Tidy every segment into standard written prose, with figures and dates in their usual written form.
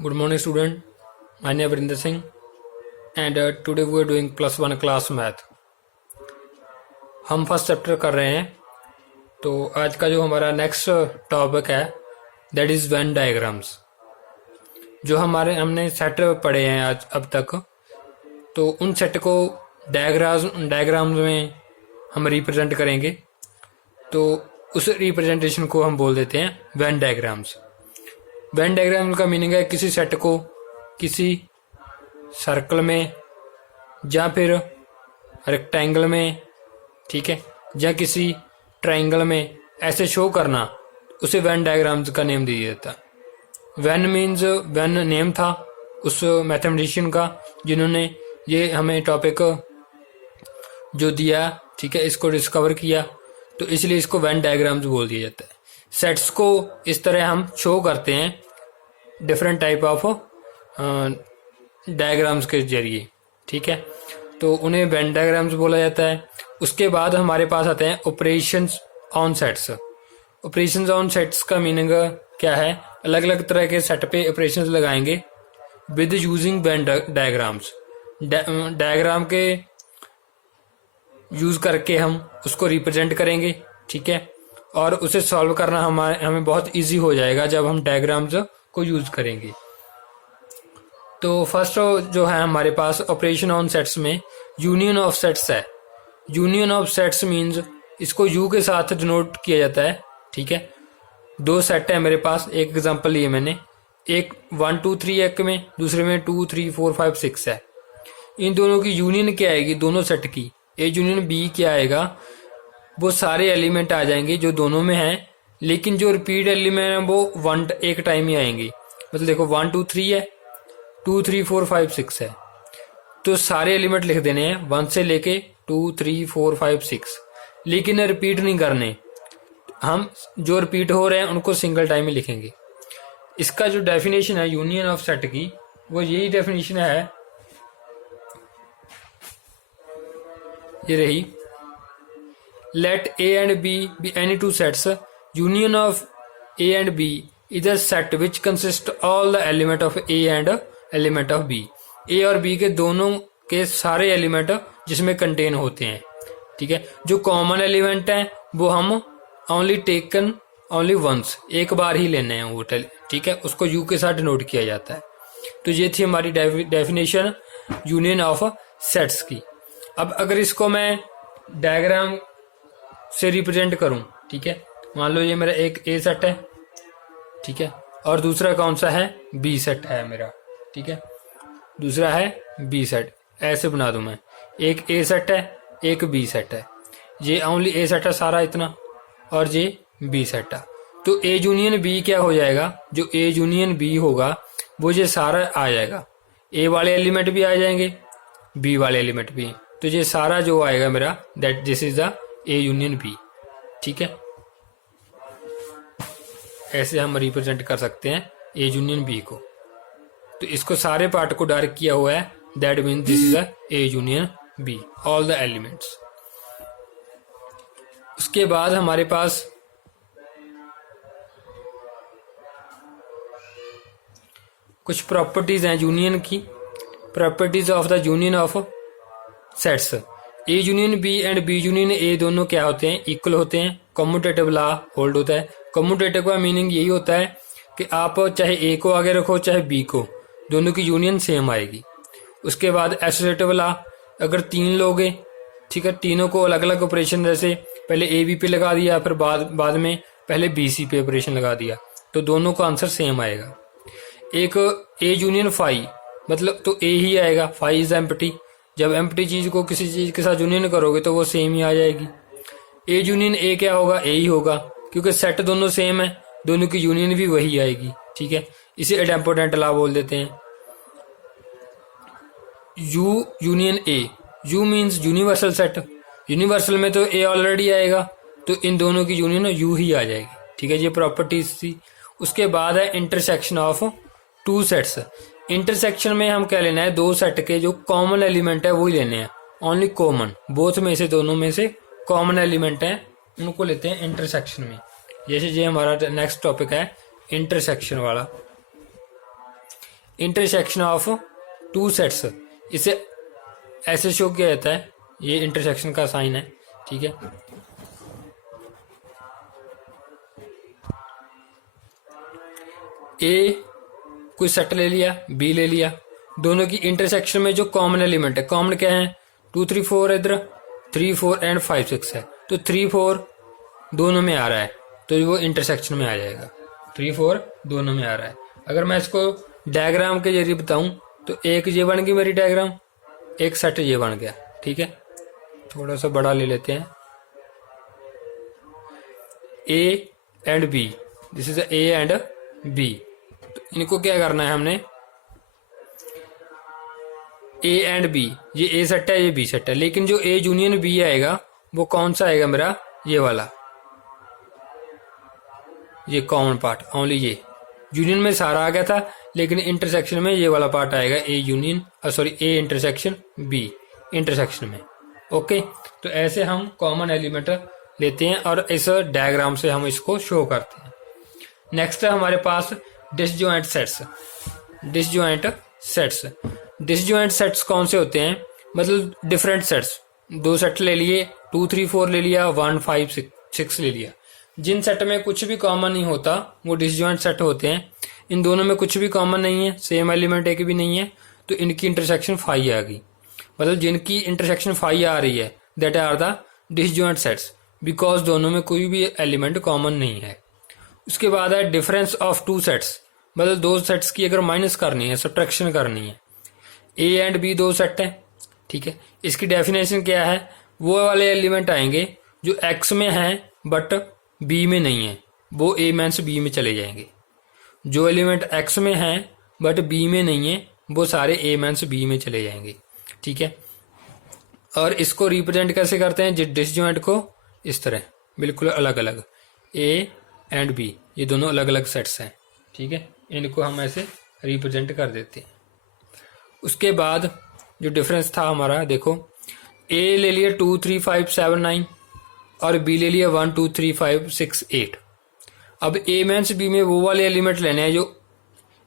Good morning, student. My name is Vrinder Singh, and today we are doing +1 class math. हम first chapter कर रहे हैं. तो आज का जो हमारा नेक्स्ट टॉपिक है दैट इज़ वेन डायग्राम्स. जो हमने सेट पढ़े हैं आज अब तक, तो उन सेट को डायग्राम्स में हम रिप्रेजेंट करेंगे. तो उस रिप्रेजेंटेशन को हम बोल देते हैं वेन डायग्राम्स. वेन डायग्राम का मीनिंग है किसी सेट को किसी सर्कल में या फिर रेक्टेंगल में, ठीक है, या किसी ट्रायंगल में ऐसे शो करना, उसे वेन डायग्राम्स का नेम दिया जाता है. वेन मीन्स वेन नेम था उस मैथमेटिशियन का जिन्होंने ये हमें टॉपिक जो दिया, ठीक है, इसको डिस्कवर किया, तो इसलिए इसको वेन डायग्राम्स बोल दिया जाता है. सेट्स को इस तरह हम शो करते हैं डिफरेंट टाइप ऑफ डायग्राम्स के जरिए, ठीक है, तो उन्हें वेन डायग्राम्स बोला जाता है. उसके बाद हमारे पास आते हैं operations on sets. Operations on sets का मीनिंग क्या है? अलग अलग तरह के सेट पे ऑपरेशंस लगाएंगे with using Venn diagrams. Diagram के यूज करके हम उसको रिप्रेजेंट करेंगे, ठीक है, और उसे सॉल्व करना हमें बहुत इजी हो जाएगा जब हम डायग्राम्स को यूज करेंगे. तो फर्स्ट जो है हमारे पास ऑपरेशन ऑन सेट्स में यूनियन ऑफ सेट्स है. यूनियन ऑफ सेट्स मींस इसको यू के साथ डिनोट किया जाता है, ठीक है. दो सेट है मेरे पास, एक एग्जांपल लिए मैंने, एक 1 2 3 एक में, दूसरे में 2 3 4 5 6 है. इन दोनों की यूनियन क्या आएगी? दोनों सेट की ए यूनियन बी क्या आएगा? वो सारे एलिमेंट आ जाएंगे जो दोनों में हैं, लेकिन जो रिपीट एलिमेंट है वो एक टाइम ही आएंगे. मतलब देखो 1 2 3 है, 2 3 4 5 6 है, तो सारे एलिमेंट लिख देने हैं 1 से लेके 2 3 4 5 6, लेकिन रिपीट नहीं करने. हम जो रिपीट हो रहे हैं उनको सिंगल टाइम ही लिखेंगे. इसका जो डेफिनेशन है यूनियन ऑफ सेट की, वो यही डेफिनेशन है, ये रही. Let A and B be any two sets. Union of A and B is a set which consists all the element of A and element of B. A और B के दोनों के सारे एलिमेंट जिसमें contain होते हैं, ठीक है. जो कॉमन एलिमेंट हैं वो हम ओनली वंस, एक बार ही लेने हैं वो, ठीक है, उसको U के साथ डिनोट किया जाता है. तो ये थी हमारी डेफिनेशन यूनियन ऑफ सेट्स की. अब अगर इसको मैं डायग्राम से रिप्रेजेंट करूं, ठीक है, मान लो ये मेरा एक ए सेट है, ठीक है, और दूसरा कौन सा है? बी सेट है मेरा, ठीक है, दूसरा है बी सेट. ऐसे बना दूं मैं, एक ए सेट है, एक बी सेट है. ये ओनली ए सेट है सारा इतना, और ये बी सेट है. तो ए यूनियन बी क्या हो जाएगा? जो ए यूनियन बी होगा वो ये सारा आ जाएगा. ए वाले एलिमेंट भी आ जाएंगे, बी वाले एलिमेंट भी. तो ये सारा जो आएगा मेरा, that this is the A union B, ठीक है. ऐसे हम रिप्रेजेंट कर सकते हैं ए यूनियन बी को. तो इसको सारे पार्ट को डार्क किया हुआ है, that mean this is A union B, all the elements. उसके बाद हमारे पास कुछ प्रॉपर्टीज हैं यूनियन की. Properties of the union of sets. A union B and B union A दोनों क्या होते हैं? इक्वल होते हैं. कम्यूटेटिव लॉ होल्ड होता है. कम्यूटेटिव का मीनिंग यही होता है कि आप चाहे ए को आगे रखो चाहे बी को, दोनों की यूनियन सेम आएगी. उसके बाद एसोसिएटिव लॉ, अगर 3 लोग हैं, ठीक है, तीनों को अलग अलग ऑपरेशन, जैसे पहले ए बी पे लगा दिया, फिर बाद में पहले बी सी पे ऑपरेशन लगा दिया, तो दोनों का आंसर सेम आएगा. एक ए यूनियन फाई, मतलब तो ए ही आएगा. Phi is empty. जब एम्प्टी चीज को किसी चीज के साथ यूनियन करोगे तो वो सेम ही आ जाएगी. ए यूनियन ए क्या होगा? ए ही होगा, क्योंकि सेट दोनों सेम है, दोनों की यूनियन भी वही आएगी, ठीक है. इसे इडेम्पोटेंट लॉ बोल देते हैं. You union A, you means universal set. Universal में तो ए ऑलरेडी आएगा, तो इन दोनों की यूनियन यू ही आ जाएगी, ठीक है. ये प्रॉपर्टीज थी. उसके बाद है intersection of two sets. Intersection में हम क्या लेना है? दो सेट के जो कॉमन एलिमेंट है वही लेने हैं, ओनली कॉमन. बोथ में से, दोनों में से कॉमन एलिमेंट है, उनको लेते हैं इंटरसेक्शन में. जैसे ये हमारा नेक्स्ट टॉपिक है इंटरसेक्शन वाला. इंटरसेक्शन ऑफ टू सेट्स, इसे ऐसे शो किया जाता है, ये इंटरसेक्शन का साइन है, ठीक है। ए कोई सेट ले लिया, बी ले लिया, दोनों की इंटरसेक्शन में जो कॉमन एलिमेंट है, कॉमन क्या है, 2 3 4 इधर 3 4 एंड 5 6 है, तो 3 4 दोनों में आ रहा है, तो वो इंटरसेक्शन में आ जाएगा। 3 4 दोनों में आ रहा है। अगर मैं इसको डायग्राम के जरिए बताऊं तो एक ये बन गई मेरी डायग्राम, एक सेट ये बन गया, ठीक है। थोड़ा सा बड़ा ले लेते हैं। A and B, this is A and B, तो इनको क्या करना है हमने, ए एंड बी, ये ए सेट है, ये बी सेट है, लेकिन जो ए यूनियन बी आएगा वो कौन सा आएगा मेरा, ये वाला, ये कॉमन पार्ट, ओनली ये। यूनियन में सारा आ गया था, लेकिन इंटरसेक्शन में ये वाला पार्ट आएगा, A union sorry A intersection B intersection में। ओके, तो ऐसे हम कॉमन एलिमेंट लेते हैं और इस डायग्राम से हम इसको शो करते हैं। नेक्स्ट है हमारे पास disjoint sets. Disjoint sets, disjoint sets कौन से होते हैं, मतलब डिफरेंट सेट्स, दो सेट ले लिए, 2 3 4 ले लिया, 1 5 6 ले लिया, जिन सेट में कुछ भी कॉमन नहीं होता वो डिसजॉइंट सेट होते हैं। इन दोनों में कुछ भी कॉमन नहीं है, सेम एलिमेंट एक भी नहीं है, तो इनकी इंटरसेक्शन 5 आ गई, मतलब जिनकी इंटरसेक्शन 5 आ रही है that are the disjoint sets, because दोनों में कोई भी एलिमेंट कॉमन नहीं है। उसके बाद है डिफरेंस ऑफ टू सेट्स, मतलब दो सेट्स की अगर माइनस करनी है, सब्ट्रैक्शन करनी है। ए एंड बी दो सेट है, ठीक है। इसकी डेफिनेशन क्या है, वो वाले एलिमेंट आएंगे जो एक्स में हैं बट बी में नहीं है, वो ए माइनस बी में चले जाएंगे। जो एलिमेंट एक्स में हैं बट बी में नहीं है, वो सारे ए माइनस बी में चले जाएंगे, ठीक है। और इसको रिप्रेजेंट कैसे करते हैं, डिसजॉइंट को इस तरह, बिल्कुल अलग अलग, ए एंड बी ये दोनों अलग अलग सेट्स हैं, ठीक है। इनको हम ऐसे रिप्रेजेंट कर देते हैं। उसके बाद जो डिफरेंस था हमारा, देखो ए ले लिया 2 3 5 7 9 और बी ले लिया 1 2 3 5 6 8। अब ए माइनस बी में वो वाले एलिमेंट लेने हैं जो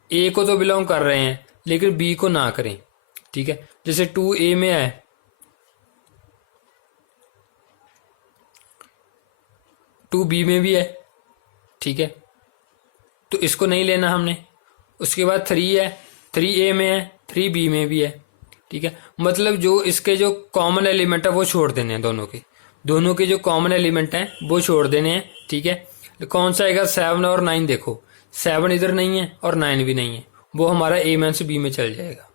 ए को तो बिलोंग कर रहे हैं लेकिन बी को ना करें, ठीक है। जैसे 2 ए में है, 2 बी में भी है, ठीक है, तो इसको नहीं लेना हमने। उसके बाद 3 है, 3 ए में है, 3 बी में भी है, ठीक है। मतलब जो इसके जो कॉमन एलिमेंट है वो छोड़ देने हैं, दोनों के जो कॉमन एलिमेंट हैं वो छोड़ देने हैं, ठीक है। तो कौन सा आएगा, 7 और 9, देखो 7 इधर नहीं है और 9 भी नहीं है, वो हमारा ए माइनस बी में चल जाएगा,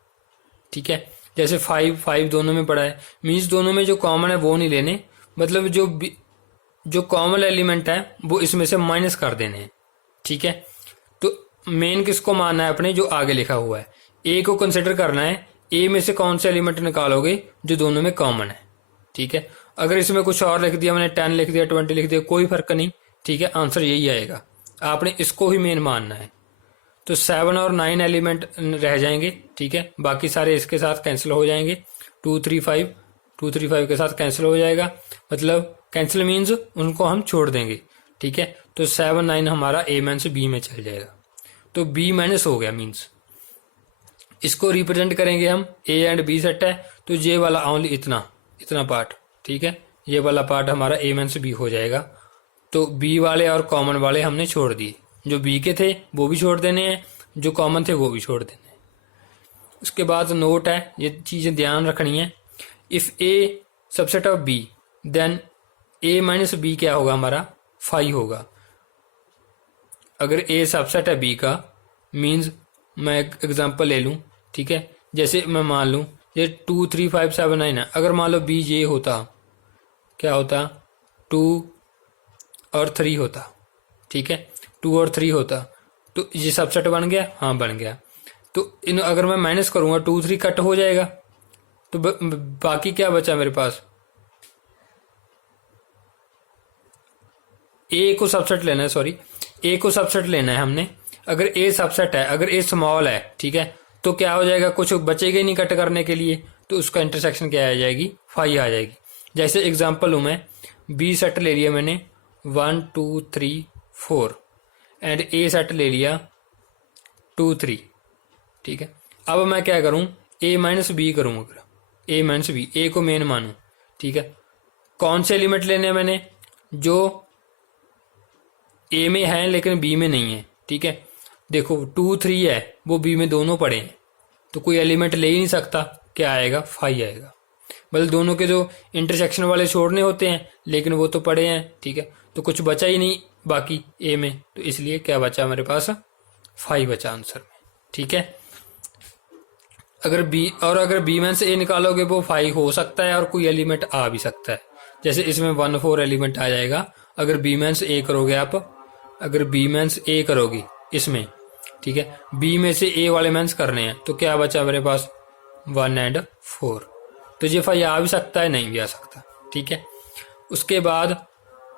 ठीक है। जैसे 5 दोनों में पड़ा है, मीन्स दोनों में जो कॉमन है वो नहीं लेने, मतलब जो कॉमन एलिमेंट है वो इसमें से माइनस कर देने हैं, ठीक है। तो मेन किसको मानना है अपने, जो आगे लिखा हुआ है, ए को कंसिडर करना है, ए में से कौन से एलिमेंट निकालोगे जो दोनों में कॉमन है, ठीक है। अगर इसमें कुछ और लिख दिया, मैंने 10 लिख दिया, 20 लिख दिया, कोई फर्क नहीं, ठीक है, आंसर यही आएगा। आपने इसको ही मेन मानना है। तो 7 और 9 एलिमेंट रह जाएंगे, ठीक है, बाकी सारे इसके साथ कैंसिल हो जाएंगे। 2 3 5 के साथ कैंसिल हो जाएगा, मतलब कैंसिल मीन्स उनको हम छोड़ देंगे, ठीक है। तो 7 9 हमारा ए माइनस बी में चल जाएगा, तो बी माइनस हो गया, मीन्स इसको रिप्रेजेंट करेंगे हम, ए एंड बी सेट है तो ये वाला ओनली इतना पार्ट, ठीक है, ये वाला पार्ट हमारा ए माइनस बी हो जाएगा। तो बी वाले और कॉमन वाले हमने छोड़ दिए, जो बी के थे वो भी छोड़ देने हैं, जो कॉमन थे वो भी छोड़ देने हैं। उसके बाद नोट है, ये चीजें ध्यान रखनी है। If A subset of B then A minus B क्या होगा हमारा, 5 होगा। अगर ए सबसेट है बी का, मीन्स मैं एक एग्जांपल ले लूं, ठीक है, जैसे मैं मान लूं ये 2 3 5 7 9 है, अगर मान लो बी ये होता, क्या होता, 2 और 3 होता, ठीक है, 2 और 3 होता, तो ये सबसेट बन गया, हाँ बन गया। तो इन अगर मैं माइनस करूंगा 2 3 कट हो जाएगा, तो बाकी क्या बचा मेरे पास, ए को सबसेट लेना है, सॉरी ए को सबसेट लेना है हमने। अगर ए सबसेट है, अगर ए स्मॉल है, ठीक है, तो क्या हो जाएगा, कुछ बचेगा ही नहीं कट करने के लिए, तो उसका इंटरसेक्शन क्या आ जाएगी, 5 आ जाएगी। जैसे एग्जांपल हूं मैं, बी सेट ले लिया मैंने 1 2 3 4 एंड ए सेट ले लिया 2 3, ठीक है। अब मैं क्या करूं, a माइनस बी करूं, अगर a माइनस बी, a को मेन मानूं, ठीक है। कौन से एलिमेंट लेने हैं मैंने, जो a में है लेकिन b में नहीं है, ठीक है। देखो 2 3 है, वो b में दोनों पड़े हैं, तो कोई एलिमेंट ले ही नहीं सकता, क्या आएगा, 5 आएगा। मतलब दोनों के जो इंटरसेक्शन वाले छोड़ने होते हैं, लेकिन वो तो पड़े हैं, ठीक है। तो कुछ बचा ही नहीं बाकी ए में, तो इसलिए क्या बचा हमारे पास, 5 बचा आंसर में, ठीक है। अगर बी में से ए निकालोगे वो 5 हो सकता है और कोई एलिमेंट आ भी सकता है, जैसे इसमें 1 4 एलिमेंट आ जाएगा। अगर बी में से ए करोगे आप, अगर बी में से ए करोगे इसमें, ठीक है, बी में से ए वाले मेंस करने हैं, तो क्या बचा मेरे पास, 1 और 4। तो ये 5 आ भी सकता है, नहीं भी आ सकता, ठीक है। उसके बाद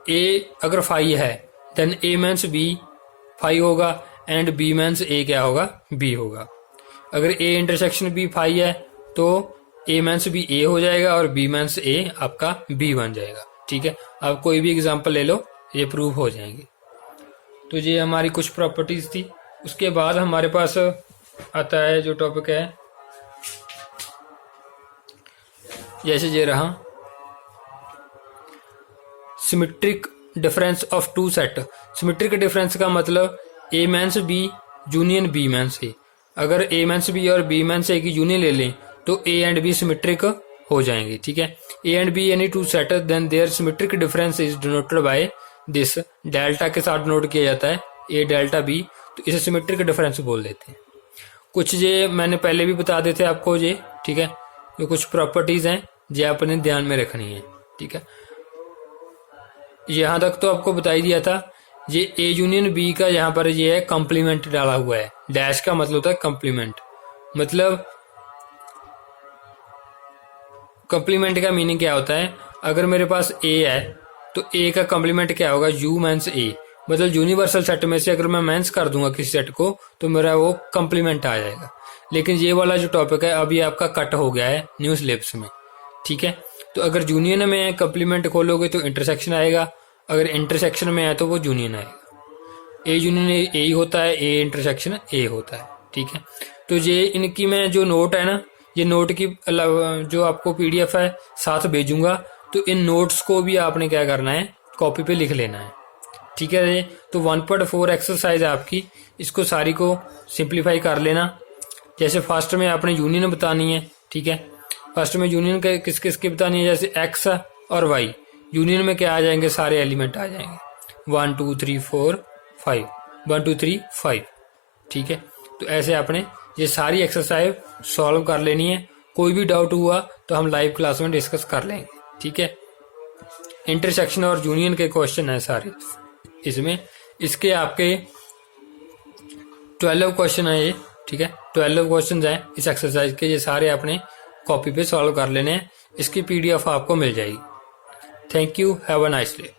ए अगर 5 है, देन ए मेंस बी 5 होगा एंड बी मेंस ए क्या होगा, बी होगा। अगर ए इंटरसेक्शन बी 5 है तो ए मेंस बी ए हो जाएगा और बी मेंस ए आपका बी बन जाएगा, ठीक है। आप कोई भी एग्जांपल ले लो, ये प्रूव हो जाएंगे। तो ये हमारी कुछ प्रॉपर्टीज थी। उसके बाद हमारे पास आता है जो टॉपिक है, जैसे ये रहा symmetric difference of two set. Symmetric difference का मतलब A minus B union B minus A. अगर ए मेंस बी और बी मेंस ए की यूनियन ले लें तो ए एंड बी सिमेट्रिक हो जाएंगे, ठीक है। A and B any two set then their symmetric difference is denoted by this, delta के साथ नोट किया जाता है, ए डेल्टा बी, तो इसे सिमेट्रिक डिफरेंस बोल देते हैं। कुछ ये मैंने पहले भी बता देते आपको ये, ठीक है। जो कुछ प्रॉपर्टीज हैं ये आपने ध्यान में रखनी है, ठीक है। यहाँ तक तो आपको बता ही दिया था। ये ए यूनियन बी का यहाँ पर ये है कॉम्प्लीमेंट डाला हुआ है, डैश का मतलब होता है कॉम्प्लीमेंट। मतलब कॉम्प्लीमेंट का मीनिंग क्या होता है, अगर मेरे पास ए है तो ए का कॉम्प्लीमेंट क्या होगा, यू मेंस ए। मतलब यूनिवर्सल सेट में से अगर मैं मेंस कर दूंगा किसी सेट को तो मेरा वो कॉम्प्लीमेंट आ जाएगा। लेकिन ये वाला जो टॉपिक है अभी आपका कट हो गया है न्यू सिलेबस में, ठीक है। तो अगर यूनियन में कॉम्प्लीमेंट खोलोगे तो इंटरसेक्शन आएगा, अगर इंटरसेक्शन में है तो वो यूनियन आएगा। ए यूनियन ए ही होता है, ए इंटरसेक्शन ए होता है, ठीक है। तो ये इनकी मैं जो नोट है ना, ये नोट की जो आपको पीडीएफ है साथ भेजूंगा, तो इन नोट्स को भी आपने क्या करना है, कॉपी पे लिख लेना है, ठीक है। ये तो 1.4 एक्सरसाइज आपकी, इसको सारी को सिंप्लीफाई कर लेना। जैसे फर्स्ट में आपने यूनियन बतानी है, ठीक है। फर्स्ट में यूनियन किस किस की बतानी है, जैसे एक्स और वाई, यूनियन में क्या आ जाएंगे, सारे एलिमेंट आ जाएंगे, 1 2 3 4 5, 1 2 3 5, ठीक है। तो ऐसे आपने ये सारी एक्सरसाइज सॉल्व कर लेनी है। कोई भी डाउट हुआ तो हम लाइव क्लास में डिस्कस कर लेंगे, ठीक है। इंटरसेक्शन और यूनियन के क्वेश्चन है सारे इसमें। इसके आपके 12 क्वेश्चन है ये, ठीक है। 12 क्वेश्चन हैं इस एक्सरसाइज के, ये सारे आपने कॉपी पे सॉल्व कर लेने हैं। इसकी पीडीएफ आपको मिल जाएगी। Thank you, have a nice day.